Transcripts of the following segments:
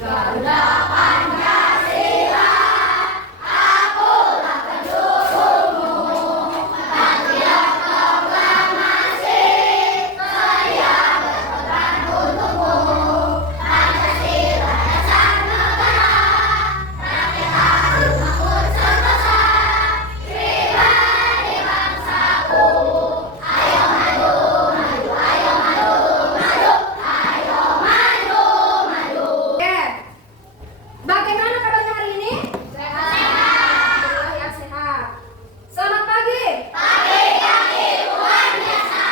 Garuda Pancasila, akulah pendukungmu. Patriot proklamasi, saya berpegang untukmu. Pancasila dasar negara, rakyat harus makmur sentosa. Pribadi bangsaku, ayo maju, maju, ayo maju, maju, ayo maju, maju. Bagaimana kabarnya hari ini? Sehat. Alhamdulillah ya, sehat. Selamat pagi. Pagi kami luar biasa.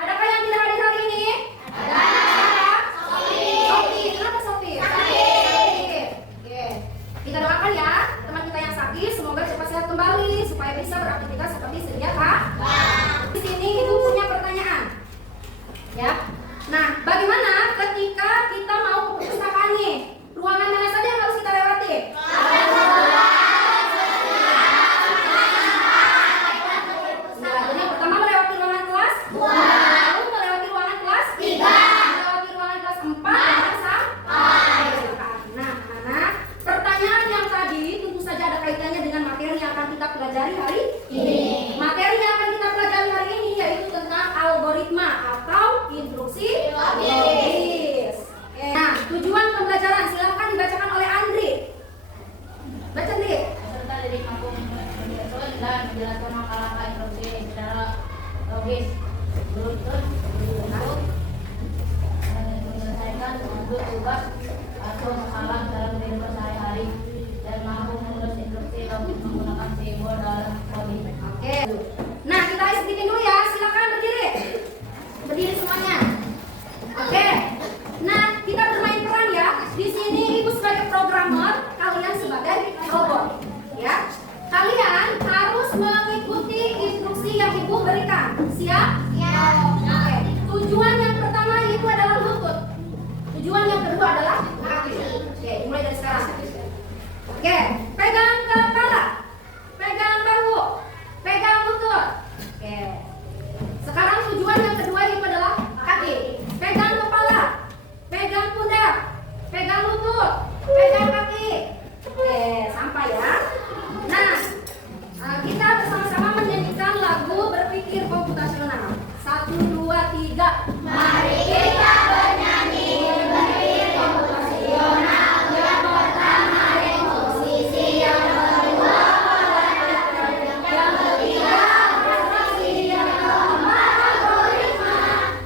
Adakah yang tidak hadir hari ini? Ada. Sofi. Kenapa Sofi? Sakit. Oke. Kita doakan ya teman kita yang sakit semoga cepat sehat kembali supaya bisa beraktivitas seperti sedia kah? Di sini ibu punya pertanyaan. Ya. Nah, bagaimana ketika kita mau ke perpustakaan nih? Ruangan mana saja yang harus kita lewati? Nah, jadi yang pertama melewati ruangan kelas 2, lalu melewati ruangan kelas 3, melewati ruangan kelas 4 dan sampai. Nah, anak, pertanyaan yang tadi tentu saja ada kaitannya dengan materi yang akan kita pelajari hari ini. Materi yang akan kita pelajari hari ini yaitu tentang algoritma atau instruksi logis. Nah, tujuan pembelajaran silakan dibacakan oleh Andri. Baca Andri. Serta didik mampu menyusun dan menjelaskan langkah-langkah instruksi secara logis, beruntun, untuk menyelesaikan sebuah tugas atau masalah dalam kehidupan sehari-hari dan mampu menulis instruksi logis menggunakan simbol dalam kode. Oke. Nah, kita sedikit dulu ya. Silakan berdiri. Berdiri semuanya. Oke. Nah, kita bermain peran ya. Di sini Ibu sebagai programmer, kalian sebagai robot. Ya. Kalian harus mengikuti instruksi yang Ibu berikan. Siap? Siap. Oke. Tujuan yang pertama itu adalah lutut. Tujuan yang kedua adalah kaki. Oke, mulai dari sekarang. Oke, pegang kepala, pegang bahu, pegang lutut. Oke. Sekarang tujuan yang kedua itu adalah kaki. Pegang kepala, pegang pundak, pegang lutut, pegang kaki. Oke, sampai ya. Nah, kita bersama-sama menyanyikan lagu berpikir komputasional. 1, 2, 3. Mari kita bernyanyi berpikir komputasional. Yang pertama reposisi, yang kedua yang ketiga abstraksi, yang keempat algoritma.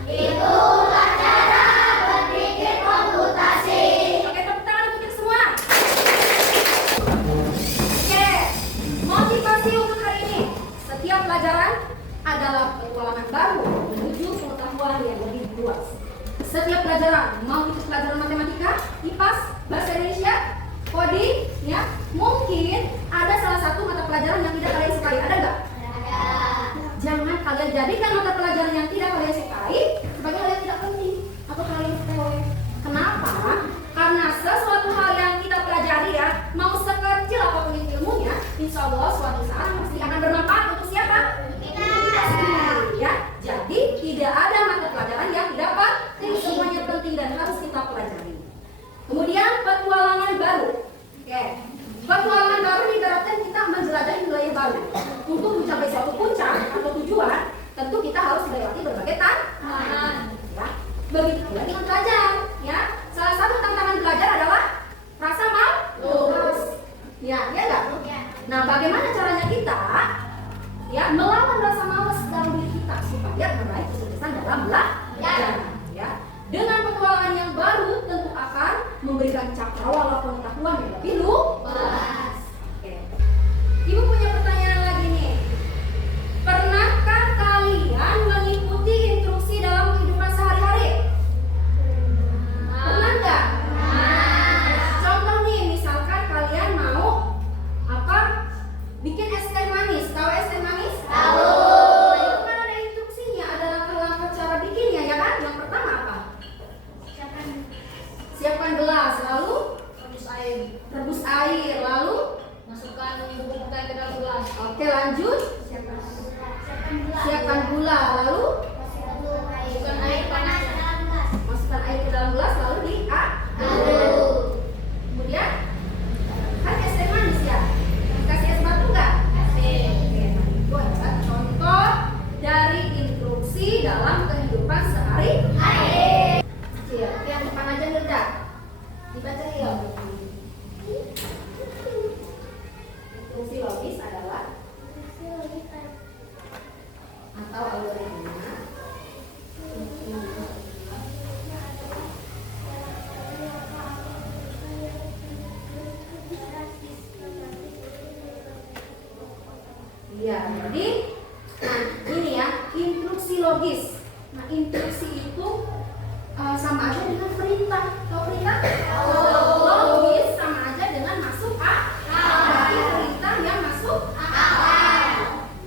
Itulah cara berpikir komputasi. Oke, tepuk tangan untuk kita semua. Oke, motivasi untuk hari ini. Setiap pelajaran adalah petualangan baru menuju pengetahuan yang lebih luas. Setiap pelajaran, mau itu pelajaran matematika, IPAS, bahasa Indonesia, coding, ya, mungkin ada salah satu mata pelajaran yang tidak kalian sukai. Ada nggak? Jangan kalian jadikan mata pelajaran yang tidak kalian sukai sebagai hal yang tidak penting atau hal yang sepele. Kenapa? Karena sesuatu hal yang kita pelajari ya, mau sekecil apapun ilmunya, insya Allah suatu saat pasti akan bermanfaat untuk siapa? Kita sendiri, ya. Jadi tidak ada mata pelajaran yang tidak penting, semuanya penting dan harus kita pelajari. Kemudian petualangan baru. Oke. Petualangan baru ibaratkan kita menjelajahi wilayah baru. Untuk mencapai suatu puncak atau tujuan, tentu kita harus melewati berbagai tantangan. Ya. Begitu pula dengan belajar, ya. Salah satu tantangan belajar adalah rasa malas. Ya, ya enggak? Nah, bagaimana caranya kita ya melawan rasa malas dalam diri kita supaya meraih kesuksesan dalam belajar, ya. Dengan petualangan yang baru tentu akan memberikan cakrawala pengetahuan yang lebih luas. Oke. Ibu punya pertanyaan lagi nih. Pernahkah kalian mengikuti instruksi dalam kehidupan sehari-hari? Pernah nggak? Contoh nih, misalkan kalian mau apa? Bikin es teh manis. Tahu es teh manis? Tahu. Nah, itu kan ada instruksinya, ada langkah-langkah cara bikinnya, ya kan? Yang pertama apa? Siapkan gelas, lalu rebus air, lalu Masukkan bubuk teh ke dalam gelas. oke, lanjut. Siapkan gula, lalu Masukkan air panas. masukkan air ke dalam gelas, lalu diaduk. Ya, jadi nah ini ya instruksi logis. Nah instruksi itu sama aja dengan perintah. Tahu perintah? Logis sama aja dengan masuk akal. Berarti perintah yang masuk akal.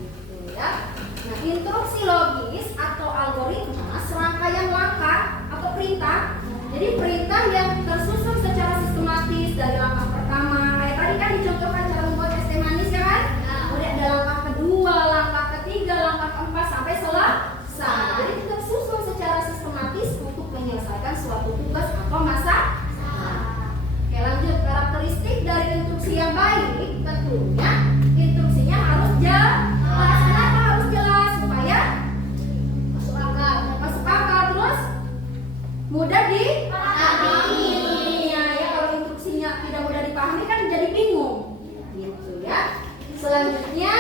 Gitu ya. Nah instruksi logis atau algoritma serangkaian langkah atau perintah. Jadi perintah yang tersusun secara sistematis dari langkah pertama. Kayak tadi kan dicontohkan cara membuat es teh manis ya kan? Kemudian ada langkah kedua, langkah ketiga, langkah keempat sampai selesai. Jadi tersusun secara sistematis untuk menyelesaikan suatu tugas atau masalah. Oke, lanjut. Karakteristik dari instruksi yang baik tentunya instruksinya harus jelas. Kenapa harus jelas? Supaya masuk akal terus mudah dipahami. Ya kalau instruksinya tidak mudah dipahami kan jadi bingung. Gitu ya. Selanjutnya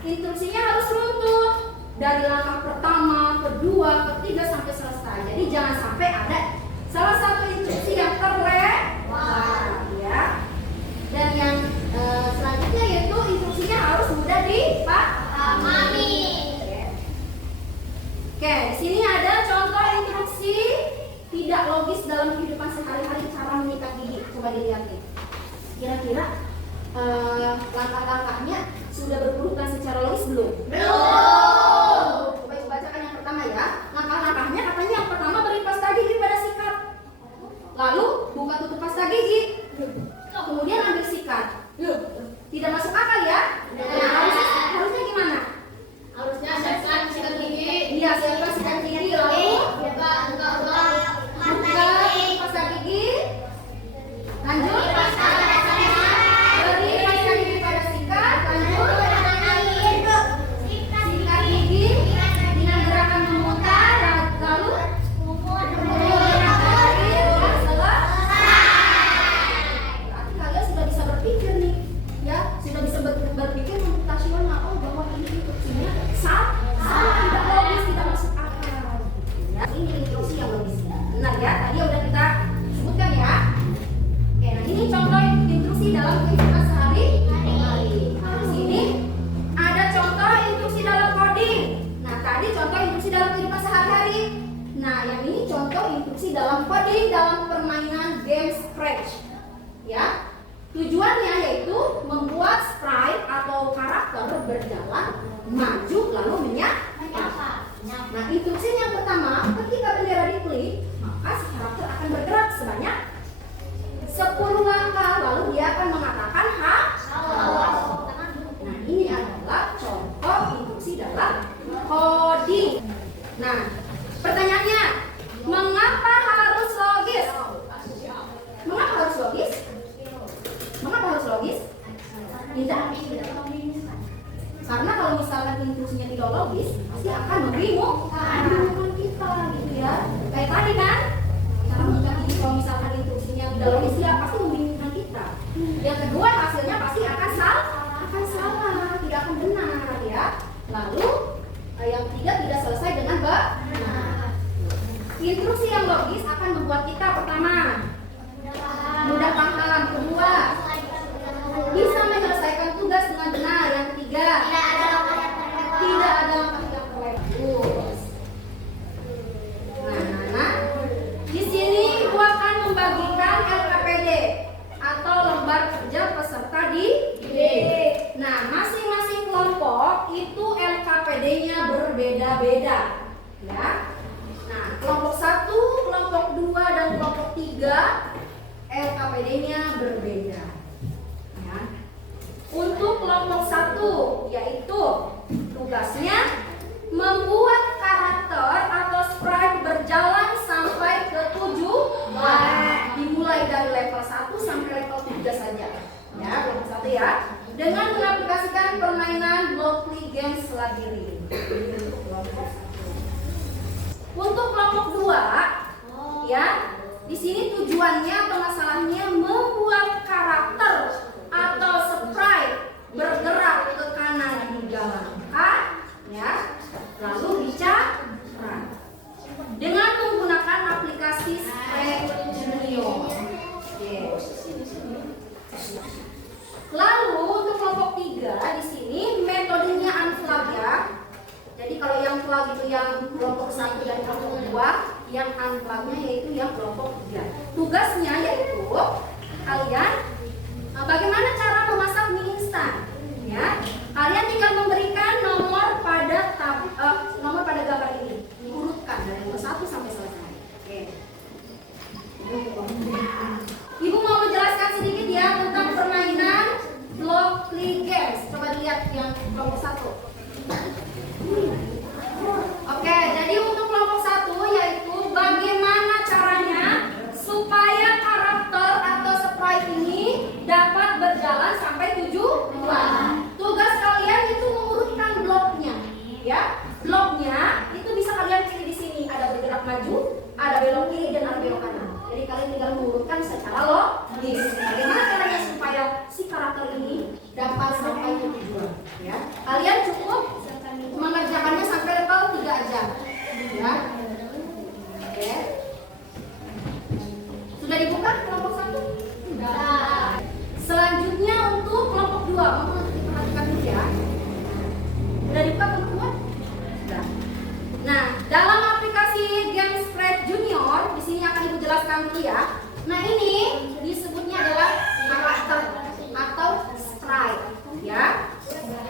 instruksinya harus runtut dari langkah pertama, kedua, ketiga sampai selesai. Jadi jangan sampai ada salah satu instruksi yang terlewat ya. Dan yang selanjutnya yaitu instruksinya harus mudah dipahami. Oke, di sini ada contoh instruksi tidak logis dalam kehidupan sehari-hari cara menyikat gigi. Coba dilihat nih. Kira-kira langkah-langkahnya sudah berurutan secara logis belum? Belum. Coba bacakan yang pertama ya. Langkah-langkahnya katanya yang pertama beri pasta gigi pada sikat. Lalu buka tutup pasta gigi. Kemudian ambil sikat. Tidak masuk akal ya? Nah, harusnya gimana? Harusnya siapkan sikat gigi. Iya, siapkan sikat gigi lalu buka pasta gigi. Lanjut. Beri pasta gigi pada sikat. Lanjut. Sikat gigi dengan gerakan memutar. Lalu berarti kalian sudah bisa berpikir nih, ya sudah bisa berpikir komputasional. Oh bahwa ini instruksinya salah, tidak logis, tidak masuk akal. Ya, ini instruksi yang logis. Benar ya, tadi udah kita sebutkan ya. Oke, nah ini contoh instruksi dalam kehidupan sehari-hari. Nah, di sini ada contoh instruksi dalam coding. Nah, tadi contoh instruksi dalam kehidupan sehari-hari. Nah, yang ini contoh instruksi dalam coding dalam permainan game Scratch. Ya. Tujuannya yaitu membuat sprite atau karakter berjalan maju lalu menyapa. Nah, instruksi yang pertama, ketika bendera diklik, maka si karakter akan bergerak sebanyak 10 langkah lalu dia akan mengatakan halo. Nah, ini adalah contoh instruksi dalam coding. Nah, pertanyaannya, mengapa harus logis? Mengapa harus logis? Mengapa harus logis? Tidak. Karena kalau misalkan instruksinya tidak logis, pasti akan membingungkan kita, gitu ya. Kayak tadi kan, cara mengikat gigi kalau misalkan instruksinya tidak logis, ya pasti membingungkan kita. Yang kedua, hasilnya pasti akan salah, tidak akan benar, ya. Lalu yang ketiga tidak selesai dengan benar. Instruksi yang logis akan membuat kita pertama mudah paham, kedua bisa menyelesaikan tugas dengan benar, yang ketiga tidak ada langkah yang terlewat. Nah, di sini Ibu akan membagikan LKPD atau lembar kerja peserta didik. Nah, masing-masing kelompok itu LKPD-nya berbeda-beda, ya. Nah, kelompok 1, kelompok 2, dan kelompok 3 LKPD-nya berbeda. Ya. Untuk kelompok 1 yaitu tugasnya membuat karakter atau sprite berjalan sampai ke 7. Dimulai dari level 1 sampai level 3 saja. Ya, kelompok 1 ya. Dengan mengaplikasikan permainan Blockly Games Labyrinth. Untuk kelompok 2 ya, di sini tujuannya atau masalahnya membuat karakter atau sprite bergerak ke kanan 3 langkah, ya, lalu bicara dengan menggunakan aplikasi Sprite Junior. Lalu untuk kelompok 3 di sini metodenya kalian bagaimana cara memasak mie instan. Ya, kalian tinggal memberikan nomor pada gambar ini, diurutkan dari nomor 1 sampai selesai. Oke. Ibu mau menjelaskan sedikit ya tentang permainan block click games. Coba lihat yang kelompok 1. Oke, jadi untuk kelompok 1 yaitu bagaimana caranya supaya karakter atau sprite ini dapat berjalan sampai tujuan. Tugas kalian itu mengurutkan bloknya, ya. Bloknya itu bisa kalian pilih di sini, ada bergerak maju, ada belok kiri dan ada belok kanan. Jadi kalian tinggal mengurutkan secara logis. Bagaimana caranya supaya si karakter ini dapat sampai ke tujuan, ya. Kalian cukup mengerjakannya sampai level 3 aja, ya. Oke. Sudah dibuka kelompok 1? Sudah. Selanjutnya untuk kelompok 2, mohon diperhatikan dulu ya. Sudah dibuka kelompok 2? Sudah. Nah, dalam aplikasi Game Spread Junior, di sini akan Ibu jelaskan dulu ya. Nah, ini disebutnya adalah karakter atau sprite, ya.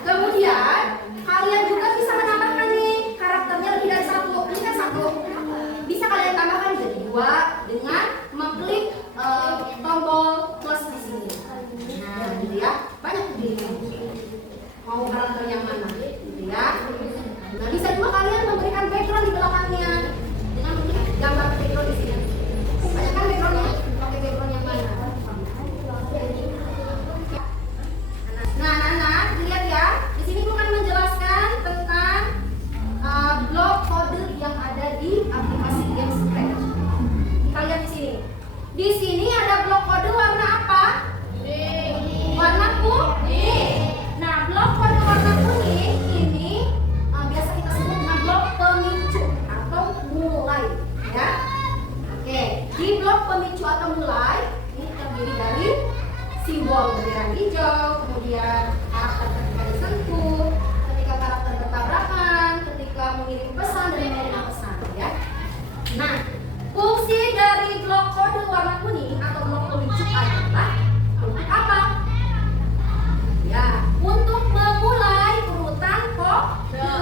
Kemudian kalian juga bisa menambahkan nih karakternya lebih dari 1. Ini kan 1. Bisa kalian tambahkan jadi 2 dengan mengklik tombol plus di sini. Nah, gitu ya. Banyak pilihan. Mau karakter yang mana, gitu ya. Nah, bisa juga kalian memberikan background di belakangnya dengan mengklik gambar background di sini. Banyak kan backgroundnya? Pakai background yang mana? Nah, anak-anak, lihat ya. Di sini bukan menjelaskan tentang blok kode yang ada di aplikasi Game Spread. Kita lihat di sini. Di sini ada blok kode warna apa? Warna kuning. Nah, blok kode warna kuning ini biasa kita sebut dengan blok pemicu atau mulai, ya. Oke, di blok pemicu atau mulai ini terdiri dari simbol bendera hijau, kemudian karakter ketika disentuh, ketika karakter bertabrakan, ketika mengirim pesan dan menerima pesan, ya. Nah, fungsi dari blok kode warna kuning atau blok pemicu adalah untuk apa? Ya, untuk memulai urutan kode.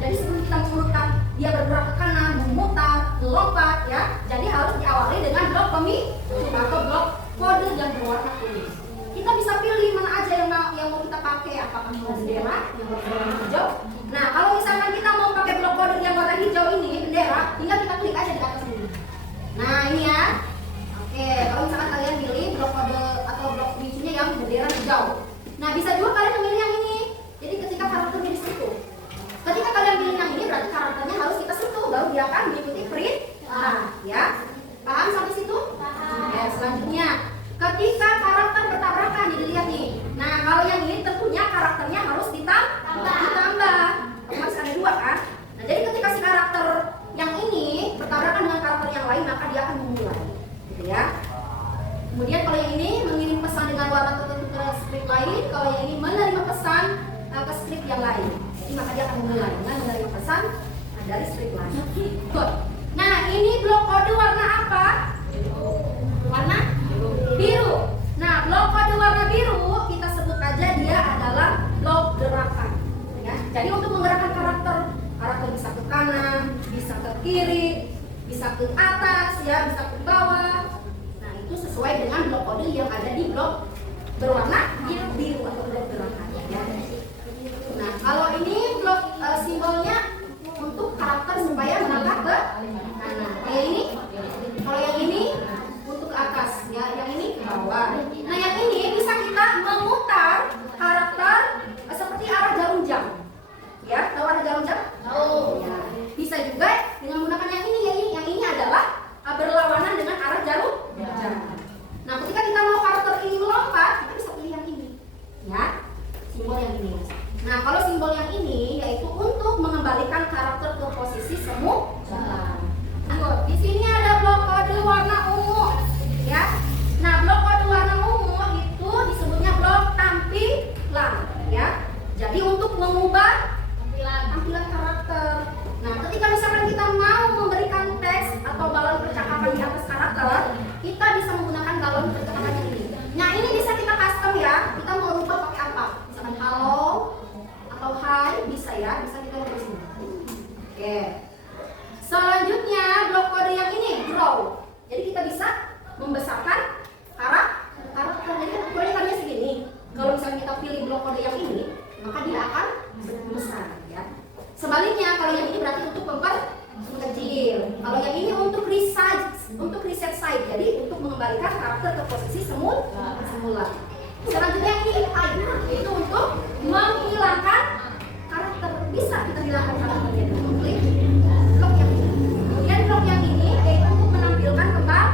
Jadi sebelum kita mengurutkan dia bergerak ke kanan, memutar, melompat, ya. Jadi harus diawali dengan blok pemicu atau blok kode yang berwarna kuning. Kita bisa pilih mana aja yang mau kita pakai, apakah mau bendera yang berwarna hijau. Nah, kalau misalkan kita mau pakai blok kode yang warna hijau ini, bendera, tinggal kita klik aja di atas ini. Nah, ini ya. Oke, kalau misalkan kalian pilih blok kode atau blok pemicunya yang bendera hijau. Nah, bisa juga kalian memilih yang ini. Jadi ketika karakternya di situ. Ketika kalian pilih yang ini berarti karakternya harus kita sentuh baru dia akan mengikuti perintah. Nah, ya. Paham sampai situ? Paham. Ya, selanjutnya ketika karakter bertabrakan, jadi lihat nih. Nah, kalau yang ini tentunya karakternya harus ditambah. Masih ada 2 kan? Nah, jadi ketika si karakter yang ini bertabrakan dengan karakter yang lain, maka dia akan memulai, gitu ya. Kemudian kalau yang ini mengirim pesan dengan warna tertentu ke script lain, kalau yang ini menerima pesan ke script yang lain. Jadi maka dia akan memulai dengan menerima pesan dari script lain. Good. Nah, ini blok kode warna apa? Warna biru. Nah, blok kode warna biru kita sebut aja dia adalah blok gerakan, ya. Jadi untuk menggerakkan karakter bisa ke kanan, bisa ke kiri, bisa ke atas, ya, bisa ke bawah. Nah, itu sesuai dengan blok kode yang ada di blok berwarna biru atau blok gerakan, ya. Nah, kalau ini blok simbolnya untuk karakter supaya melangkah ke kanan. Kayak ini. Kalau yang ini untuk ke atas, ya. Yang ini ke bawah. Nah, yang ini bisa kita memutar karakter seperti arah jarum jam. Ya, tahu arah jarum jam? Tahu. Ya. Bisa juga dengan menggunakan yang ini. Yang ini adalah berlawanan dengan arah jarum jam. Nah, ketika kita mau karakter ini melompat, kita bisa pilih yang side, jadi untuk mengembalikan karakter ke posisi semula. Selanjutnya ini I, itu untuk menghilangkan karakter. Bisa kita hilangkan karakternya dengan klik blok yang ini. Kemudian blok yang ini yaitu untuk menampilkan kembang.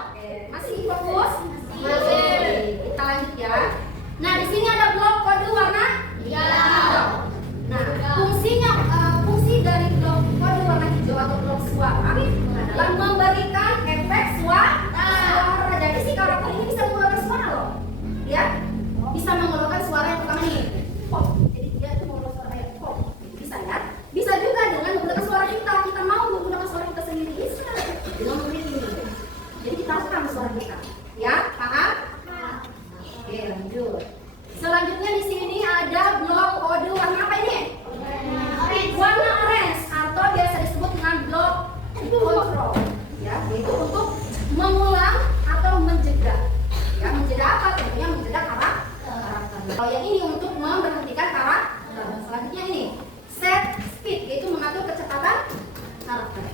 Oke, masih fokus? Masih. Kita lanjut ya. Nah, di sini ada blok kode warna hijau. Nah, fungsi dari blok kode warna hijau atau blok suara adalah memberikan efek suara. Jadi si karakter ini bisa mengeluarkan suara loh. Ya, bisa mengeluarkan suara yang pertama nih. Pop. Jadi dia itu mengeluarkan suara kayak pop. Bisa ya? Bisa juga dengan menggunakan suara kita. Kita mau menggunakan suara kita sendiri bisa. Dengan menit ini. Jadi kita rekam suara kita. Ya, paham? Oke, lanjut. Selanjutnya di sini ada blok kode warna apa ini? Warna orange atau biasa disebut dengan blok control. Ya, yaitu untuk mengulang atau menjeda. Ya, menjeda apa? Tentunya menjeda karakter. Kalau yang ini untuk memberhentikan karakter. Selanjutnya ini set speed, yaitu mengatur kecepatan karakter.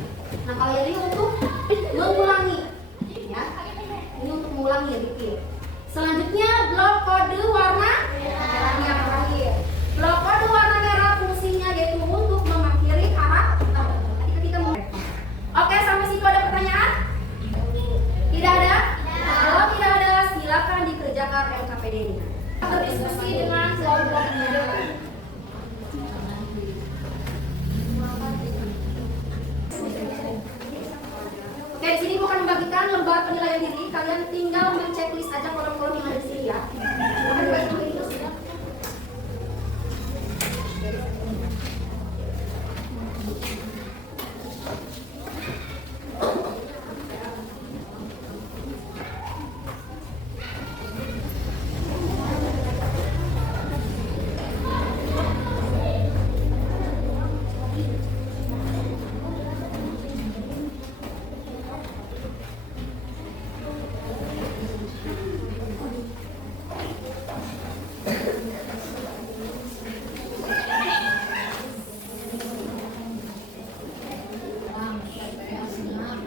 Nah, kalau yang ini untuk mengulangi. Ya, ini untuk mengulangi repeat. Selanjutnya blok kode warna merah yang terakhir. Blok kode warna merah fungsinya yaitu untuk mengakhiri karakter. Tadi kita mau. Oke, sampai situ ada pertanyaan? Tidak ada? Kalau tidak ada, silakan dikerjakan LKPD-nya. Berdiskusi dengan kelompok menunjukkan. Oke, di sini bukan membagikan lembar penilaian diri. Kalian tinggal men-checklist aja kolom-kolom yang ada di sini ya. Bukan dibagi dulu itu sudah.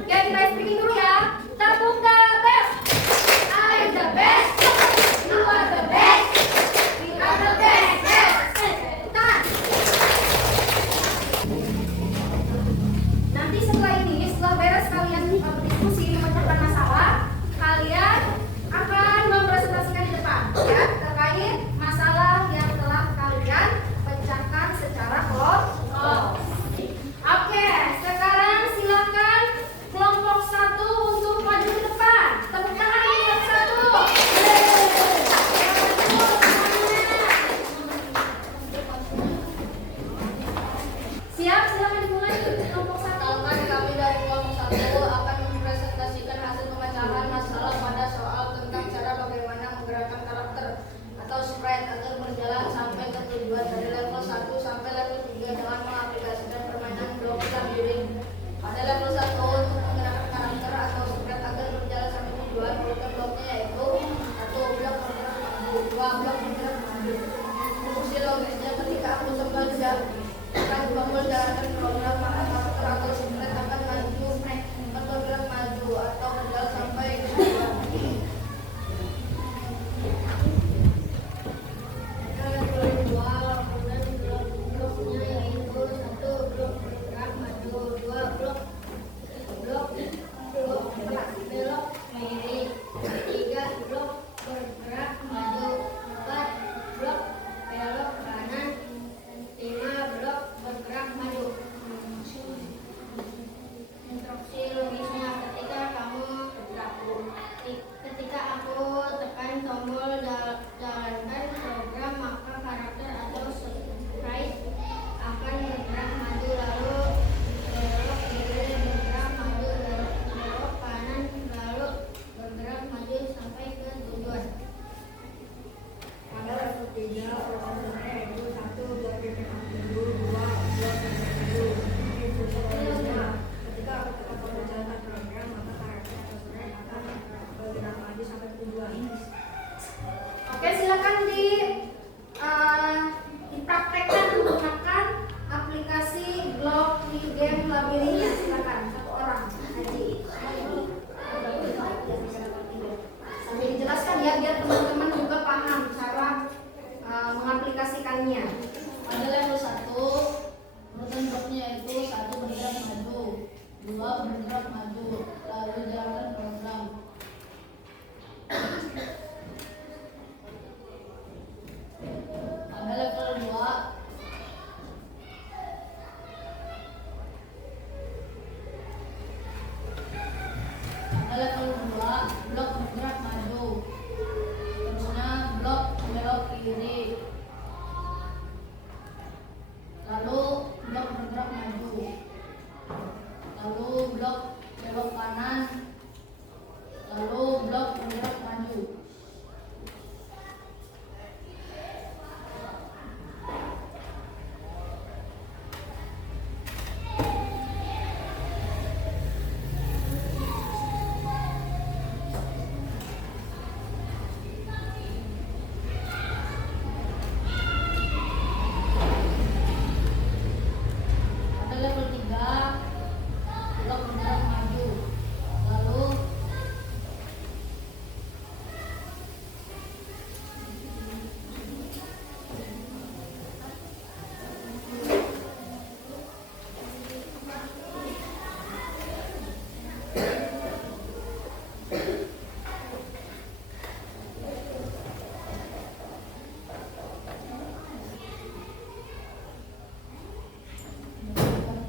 Oke, kita speaking dulu ya. Terbuka best. I'm the best. You are the best. We are the best. Tahan. Nanti setelah ini, setelah beres kalian berdiskusi memecahkan masalah, kalian akan mempresentasikan di depan ya terkait masalah yang telah kalian pecahkan secara kelompok. Oke, sekarang silakan kelompok 1 untuk maju ke depan. Tepuk tangan kelompok 1. Siap, silakan dimulai kelompok 1. Kami dari kelompok 1 akan mempresentasikan hasil pemecahan masalah pada soal tentang cara bagaimana menggerakkan karakter atau sprite agar berjalan sampai ke tujuan dari level 1 sampai level 3 dengan mengaplikasikan permainan blok labirin. Pada level 1 untuk menggerakkan karakter atau sprite agar berjalan sampai tujuan, urutan bloknya yaitu 1 blok bergerak maju, 2 blok bergerak maju. Fungsi logisnya ketika aku sebagai akan menjalankan program maka karakter atau sprite akan maju bergerak maju atau berjalan sampai ke tujuan. Bloknya yaitu 1 blok bergerak maju, 2 blok belok miring, 3 blok bergerak maju, 4 blok belok kanan, 5 blok bergerak maju. Instruksi logisnya ketika aku tekan tombol jalankan program maka karakter atau sprite akan bergerak maju lalu belok kiri bergerak maju belok kanan lalu bergerak maju sampai ke tujuan. Pada level 3 prosesnya yaitu 1 blok PPK maju, 2 blok maju. Ini fungsi logisnya ketika aku tekan tombol jalankan program maka karakter atau sprite akan bergerak maju sampai tujuan. Oke, silakan dipraktekkan menggunakan aplikasi blok game labirinnya. Silakan satu orang. Haji. Pada level 2, blok bergerak maju. Terusnya blok belok kiri. Lalu blok bergerak maju. Lalu blok belok kanan. Lalu blok bergerak maju. Pada level 3, blok bergerak maju. Lalu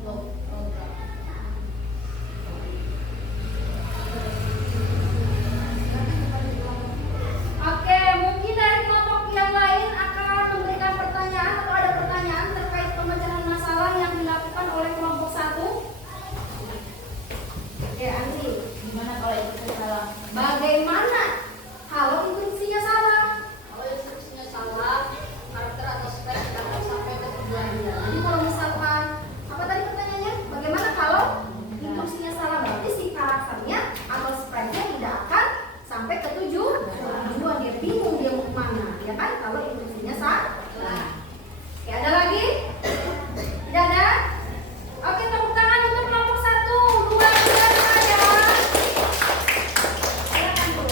blok program. Oke, mungkin dari kelompok yang lain akan memberikan pertanyaan atau ada pertanyaan terkait pemecahan masalah yang dilakukan oleh kelompok 1. Oke, Andi, Gimana kalau itu salah? bagaimana kalau instruksinya salah? Kalau instruksinya salah, karakter atau spek tidak akan sampai ke tujuannya. Jadi kalau misalkan apa tadi pertanyaannya? Bagaimana kalau instruksinya salah? Berarti si karakternya atau sprite-nya tidak akan sampai ke tujuan. Dia bingung dia mau kemana, ya kan? Kalau instruksinya salah. Oke, ada lagi? Tidak ada? Oke, tepuk tangan untuk kelompok 1, 2, 3 saya. Silakan, Bu.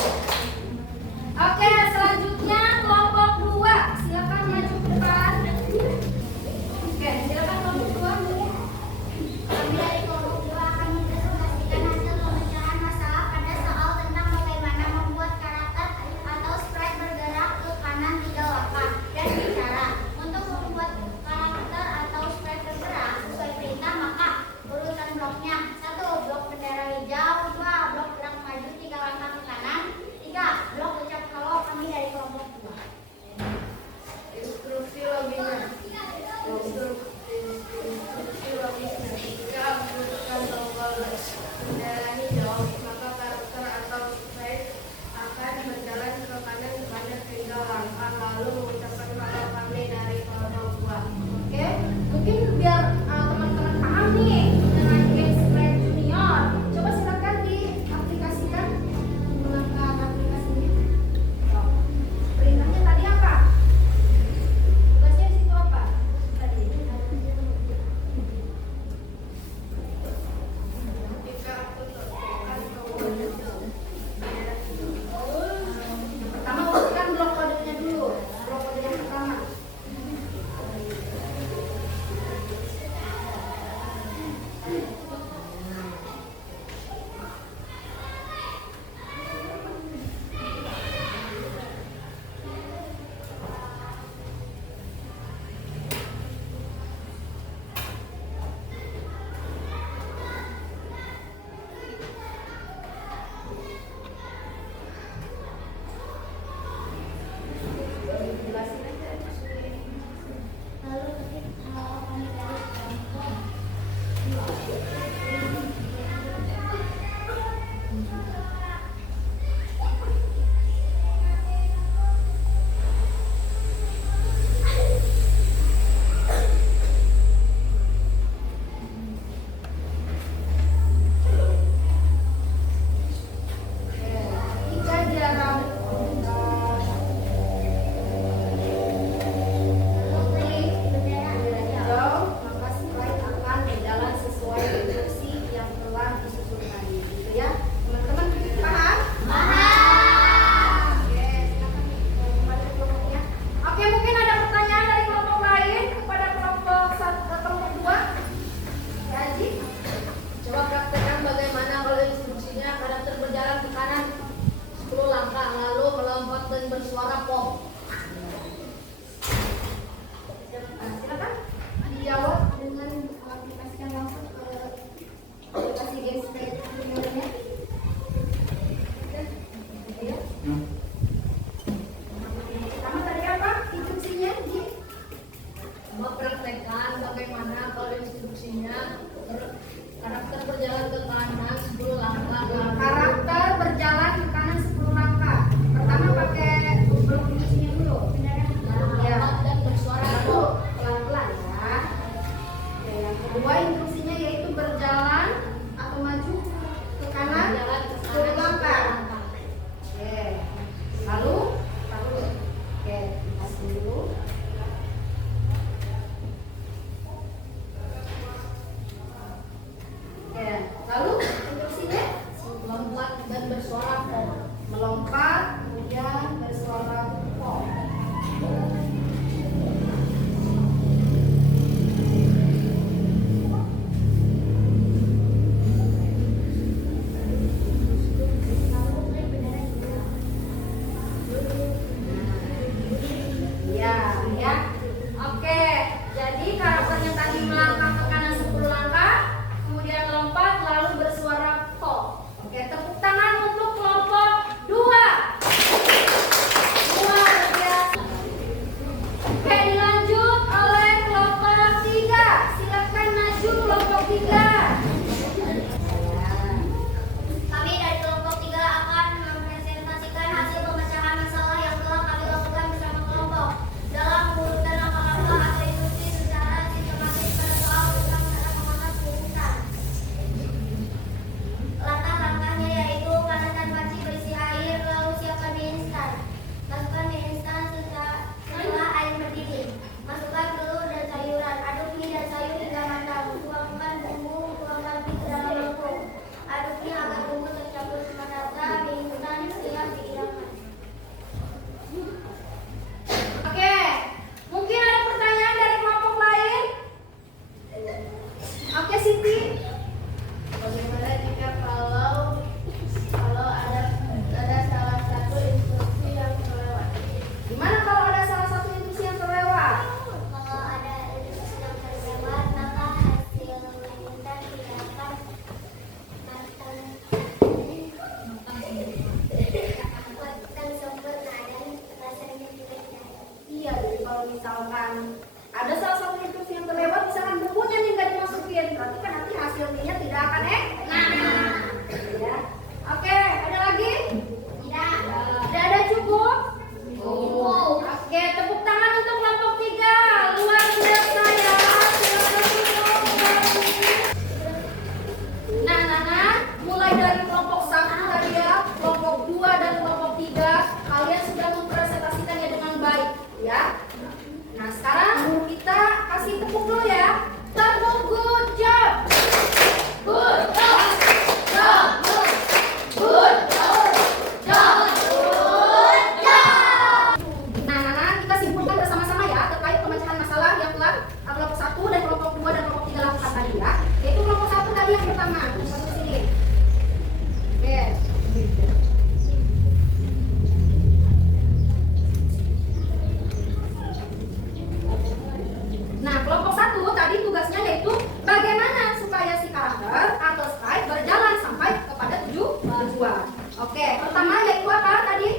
tujuan. Oke, pertama yaitu apa tadi?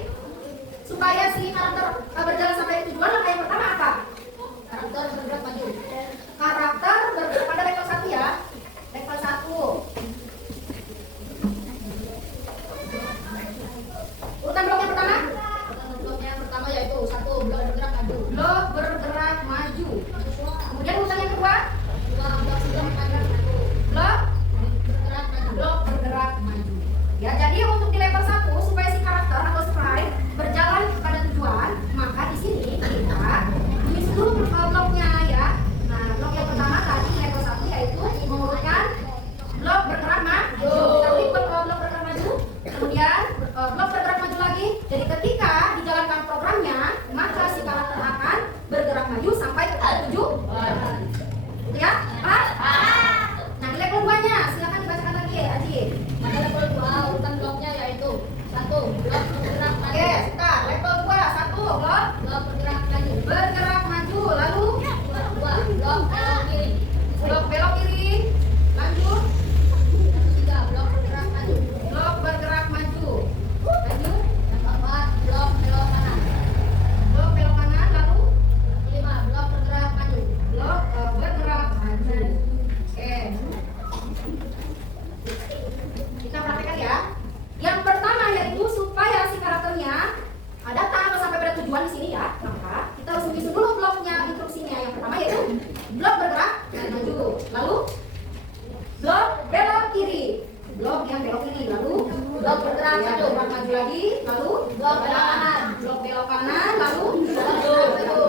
Supaya si karakter berjalan sampai ke tujuan, langkah yang pertama apa? Karakter bergerak maju. Karakter bergerak pada level 1 ya. Level 1. Urutan blok yang pertama? Blok yang pertama yaitu 1. Blok bergerak maju. Blok bergerak maju. Kemudian urutan yang kedua? 2. Blok sudah bergerak maju. Blok Bergerak maju. blok bergerak maju. Ya, jadi untuk di level 1 supaya si karakter atau sprite berjalan pada tujuan, maka di sini kita tulis dulu bloknya ya. Nah, blok yang pertama tadi level 1 yaitu mengurutkan blok bergerak maju. Kita tulis blok bergerak maju. Kemudian blok bergerak maju lagi. Jadi ketika dijalankan programnya, maka si karakter akan bergerak maju sampai ke tujuan. Gitu ya? Pak? Nah, di level 2-nya silakan dibacakan lagi ya, Aji. Pada level 2 urutan bloknya yaitu 1. Blok bergerak maju. Oke, sebentar. Level 2, 1 blok Blok bergerak maju. bergerak maju. Lalu 2. Blok belok kiri. blok belok kiri. Lanjut, 3. Blok bergerak maju. blok bergerak maju. Lanjut, Yang keempat, blok belok kanan. blok belok kanan. Lalu 5. Blok bergerak maju. blok bergerak maju. Oke. Kita praktekkan ya. Yang pertama yaitu supaya si karakternya datang atau sampai pada tujuan di sini ya, maka kita harus menyusun dulu bloknya, instruksinya. Yang pertama yaitu blok bergerak maju. Lalu blok belok kiri. Blok yang belok kiri. Lalu blok bergerak maju. Maju lagi. Lalu Blok belok kanan. blok belok kanan. Lalu maju.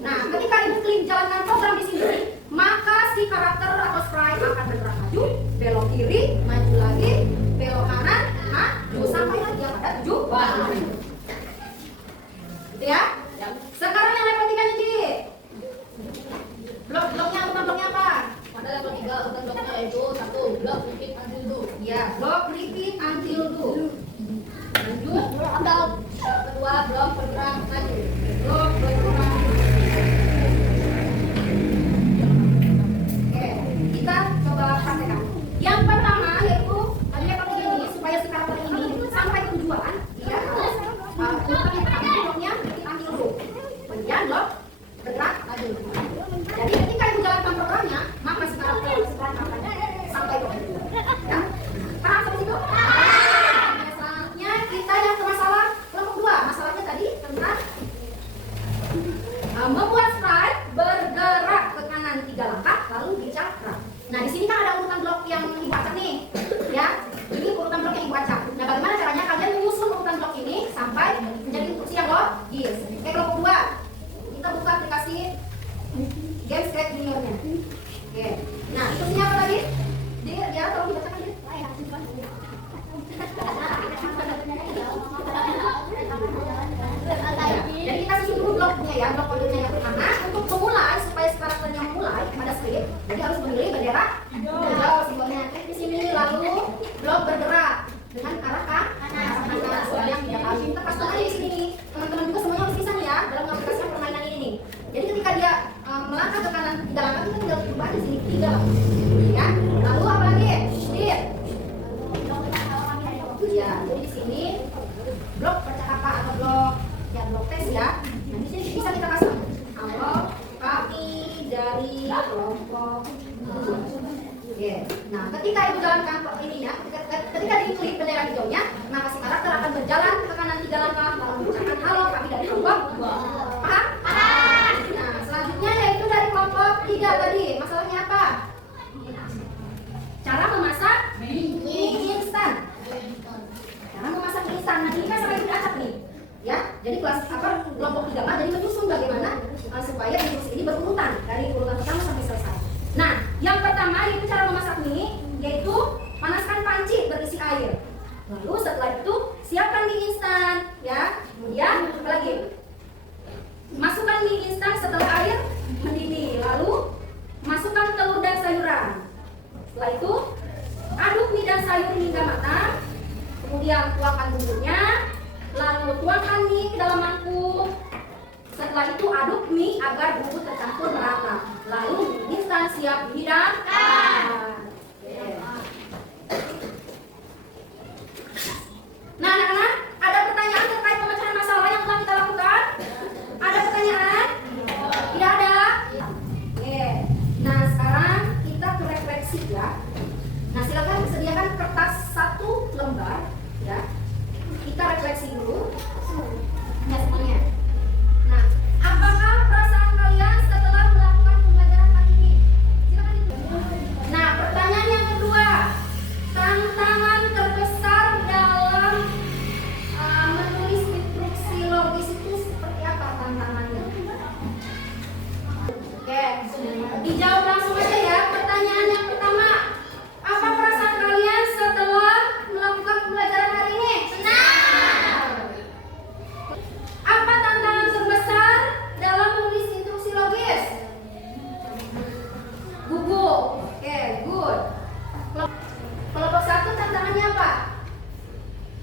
Nah, ketika ibu klik jalankan program di sini, maka si karakter atau sprite akan bergerak maju, belok kiri, maju lagi, belok kanan, maju sampai dia pada tujuan. Gitu ya? Sekarang yang level 3 nih, Ci. Bloknya apa? Pada level 3 urutan bloknya yaitu 1. Blok repeat until do. Ya, blok repeat until do. Lanjut, Blok kedua, blok bergerak maju. blok bergerak. Oke, kita coba praktekkan. Yang pertama yaitu tadi level 3 ini supaya si karakter ini sampai ke tujuan, dia harus urutan yang pertama bloknya repeat until do. Kemudian blok bergerak maju. Jadi ketika ibu jalankan programnya, maka si karakter akan sampai ke tujuan. Ya, paham sampai situ? Selanjutnya kita yang ke masalah kelompok 2. Masalahnya tadi tentang membuat sprite bergerak ke kanan 3 langkah lalu dicakra. Nah, di sini kan ada urutan blok yang ibu acak nih. Ya, ini urutan blok yang ibu acak. Nah, bagaimana caranya kalian menyusun urutan blok ini sampai menjadi instruksi yang logis? Oke, kelompok 2. Kita buka aplikasi Game Scratch Junior-nya. Oke. Nah, instruksinya apa tadi? Dia tolong dibacakan dia. Jadi kita susun dulu bloknya ya, blok kodenya yang pertama untuk memulai supaya karakternya memulai pada script. Jadi harus memilih bendera hijau simbolnya di sini. Lalu blok bergerak dengan arah kanan. Soalnya tidak harus kita pas aja di sini. Teman-teman juga semuanya harus bisa nih ya dalam mengaplikasikan permainan ini nih. Jadi ketika dia melangkah ke kanan 3 langkah, kita tinggal ubah di sini 3 langkah. Ya. Lalu apa lagi? Shift. Ya, jadi di sini blok percakapan atau blok teks ya. Nah, di sini bisa kita pasang. Halo, kami dari kelompok. Oke. Nah, ketika ibu jalankan ini ya, ketika diklik bendera hijaunya, maka si karakter akan berjalan ke kanan 3 langkah lalu mengucapkan halo, kami dari kelompok. Paham? Nah, selanjutnya yaitu dari kelompok 3 tadi. Masalahnya apa? Cara memasak mie instan. Cara memasak mie instan. Nah, ini kan sampai diacak nih. Ya, jadi kelas kelompok 3 jadi menyusun bagaimana supaya instruksi ini berurutan dari urutan pertama sampai selesai. Nah, yang pertama yaitu cara memasak mie, yaitu panaskan panci berisi air. Lalu setelah itu siapkan mie instan, ya. Kemudian apa lagi? Masukkan mie instan setelah air mendidih. Lalu masukkan telur dan sayuran. Setelah itu aduk mie dan sayur hingga matang. Kemudian tuangkan bumbunya. Lalu tuangkan mie ke dalam mangkuk. Setelah itu aduk mie agar bumbu tercampur merata. Lalu mie instan siap dihidangkan.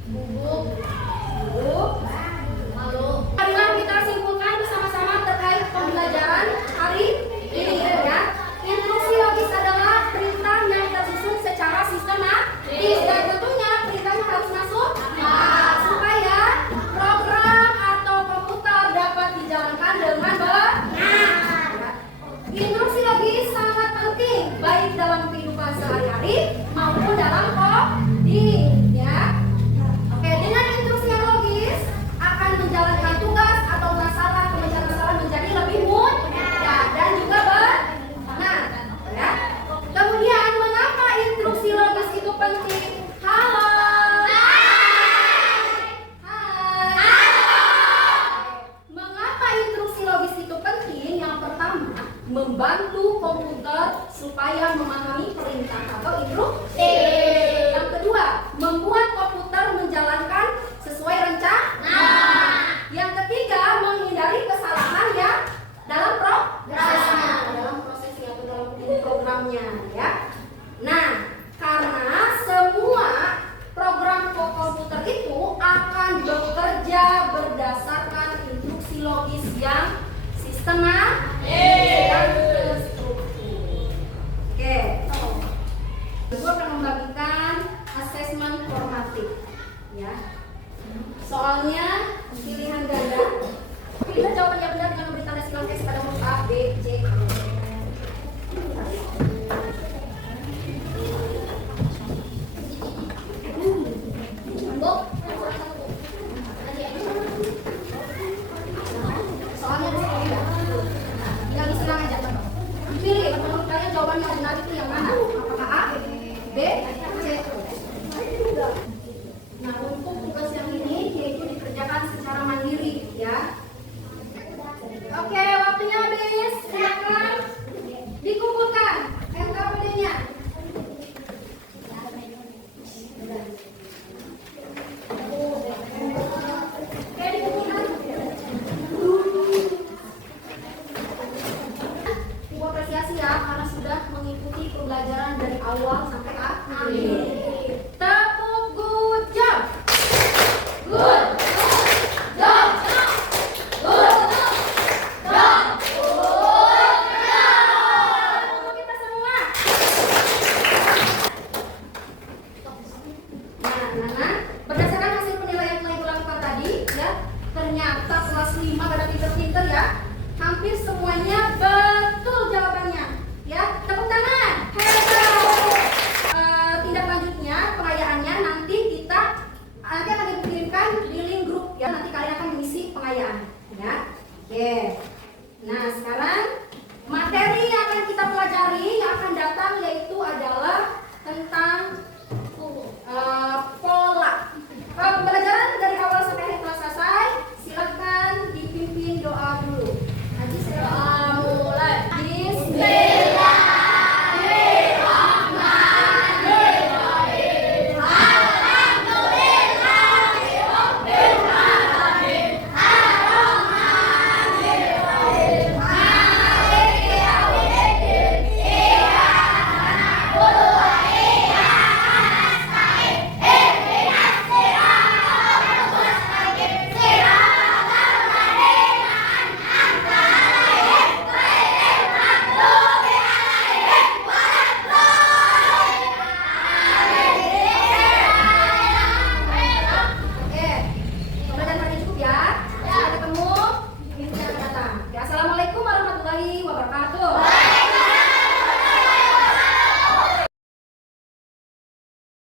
Bubuk. Duduk. Malu. Marilah kita simpulkan bersama-sama terkait pembelajaran hari ini ya. Instruksi logis adalah perintah yang tersusun secara sistematis dan tentunya perintahnya harus masuk supaya program atau komputer dapat dijalankan dengan benar. Instruksi logis sangat penting baik dalam kehidupan sehari-hari maupun dalam coding ya. Oke, dengan instruksi yang logis akan menjalankan tugas atau masalah pemecahan masalah menjadi lebih mudah dan juga benar ya. Kemudian mengapa instruksi logis itu penting? Halo. Hai. Mengapa instruksi logis itu penting? Yang pertama, membantu komputer supaya memahami perintah atau instruksi. Yang kedua, membuat komputer menjalankan sesuai rencana. Yang ketiga, menghindari kesalahan ya dalam prosesnya, atau dalam programnya ya. Nah, karena semua program komputer itu akan bekerja berdasarkan instruksi logis yang sistematis dan terstruktur. Oke. Gue akan membagikan asesmen formatif ya. Soalnya pilihan ganda. Pilih jawaban yang benar dengan memberi tanda silang X pada huruf A, B, C, D. Soalnya ada seperti itu. Tinggal disilang aja. Pilih menurut kalian jawaban yang benar itu yang mana? Apakah A, B, C? Nah, untuk tugas yang ini yaitu dikerjakan secara mandiri ya. Oke, waktunya habis. Silakan dikumpulkan LKPD-nya. Oke, dikumpulkan. Ibu apresiasi ya karena sudah mengikuti pembelajaran dari awal sampai akhir. Tepuk good job. Good job. Good job. Untuk kita semua. Nah, berdasarkan hasil penilaian yang telah Ibu lakukan tadi ya, ternyata kelas 5 pada pinter-pinter ya, hampir semuanya